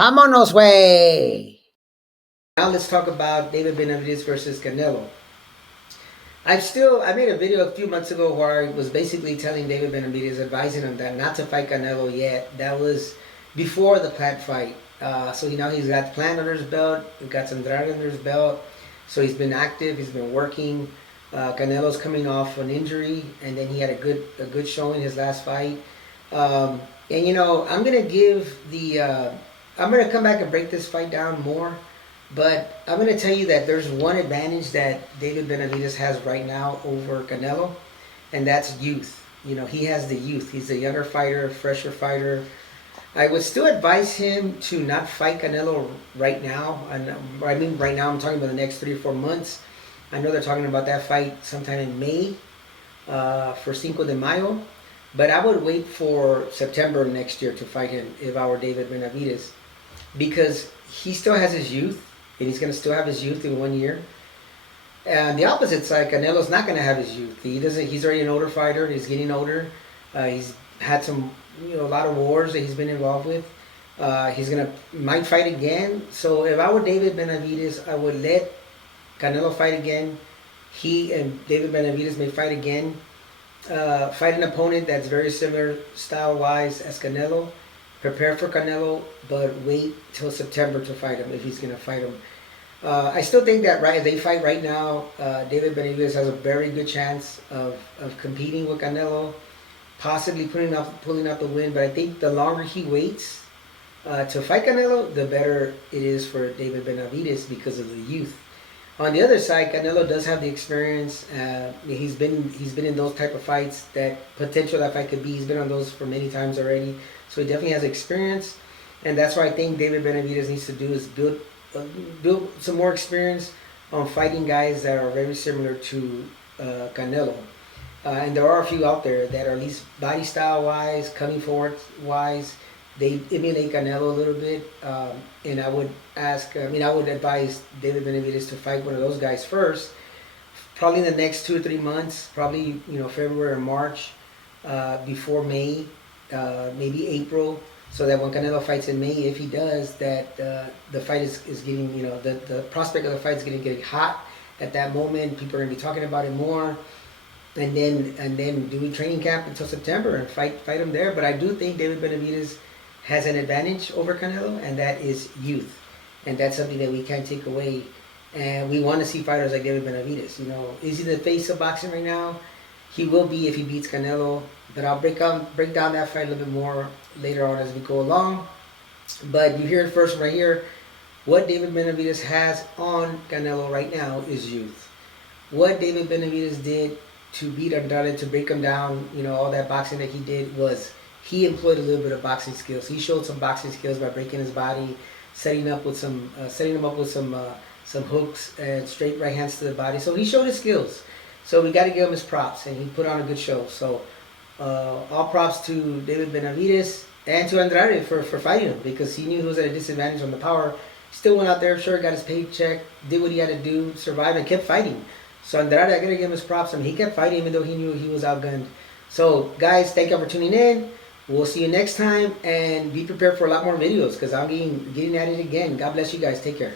Vámonos, way! Now let's talk about David Benavidez versus Canelo. I made a video a few months ago where I was basically telling David Benavidez, advising him that not to fight Canelo yet. That was before the Plant fight. So now he's got Plant under his belt, he's got some Andrade under his belt. So he's been active, he's been working. Canelo's coming off an injury, and then he had a good showing his last fight. And I'm gonna come back and break this fight down more. But I'm going to tell you that there's one advantage that David Benavidez has right now over Canelo, and that's youth. He has the youth. He's a younger fighter, fresher fighter. I would still advise him to not fight Canelo right now. I mean, right now I'm talking about the next 3 or 4 months. I know they're talking about that fight sometime in May for Cinco de Mayo. But I would wait for September next year to fight him if I were David Benavidez, because he still has his youth. And he's going to still have his youth in 1 year. And the opposite side, Canelo's not going to have his youth. He's already an older fighter. He's getting older. He's had a lot of wars that he's been involved with. He's might fight again. So if I were David Benavidez, I would let Canelo fight again. He and David Benavidez may fight again. Fight an opponent that's very similar style-wise as Canelo. Prepare for Canelo, but wait till September to fight him if he's going to fight him. I still think that if they fight right now, David Benavidez has a very good chance of competing with Canelo, possibly pulling out the win. But I think the longer he waits to fight Canelo, the better it is for David Benavidez because of the youth. On the other side, Canelo does have the experience. He's been in those type of fights that that fight could be. He's been on those for many times already. So he definitely has experience, and that's what I think David Benavidez needs to do is build some more experience on fighting guys that are very similar to Canelo. And there are a few out there that are at least body style wise, coming forward wise, they emulate Canelo a little bit. And I would advise David Benavidez to fight one of those guys first, probably in the next 2 or 3 months, probably February or March, before May. Maybe April, so that when Canelo fights in May, if he does, that the fight is getting, the prospect of the fight is going to get hot at that moment. People are going to be talking about it more, and then do training camp until September and fight him there. But I do think David Benavidez has an advantage over Canelo, and that is youth, and that's something that we can't take away. And we want to see fighters like David Benavidez. Is he the face of boxing right now? He will be if he beats Canelo. But I'll break down that fight a little bit more later on as we go along. But you hear it first right here. What David Benavidez has on Canelo right now is youth. What David Benavidez did to beat Andrade, to break him down, all that boxing that he did, was he employed a little bit of boxing skills. He showed some boxing skills by breaking his body, setting him up with some hooks and straight right hands to the body. So he showed his skills. So we got to give him his props, and he put on a good show. So all props to David Benavidez and to Andrade for fighting him, because he knew he was at a disadvantage on the power. Still went out there, sure, got his paycheck, did what he had to do, survived, and kept fighting. So Andrade, I got to give him his props. He kept fighting even though he knew he was outgunned. So guys, thank you for tuning in. We'll see you next time, and be prepared for a lot more videos because I'm getting at it again. God bless you guys. Take care.